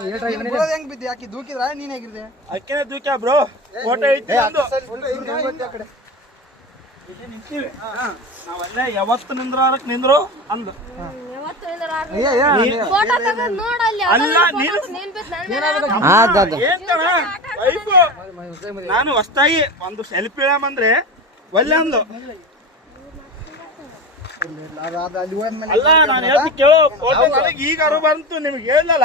ನಾನು ಬಿದ್ದಿ photo selfie ಅಂದ್ರೆ ಒಳ್ಳೆ ಧೂಕ್ರೆಕ್ ನಿಂದ್ರು ನಾನು ಹೇಳ್ತೀನಿ ಒಂದು ಸೆಲ್ಫಿ ಅಂದ್ರೆ ಒಳ್ಳೆದು ಈಗ ಬಂತು ನಿಮ್ಗೆ ಹೇಳ್ದಲ್ಲ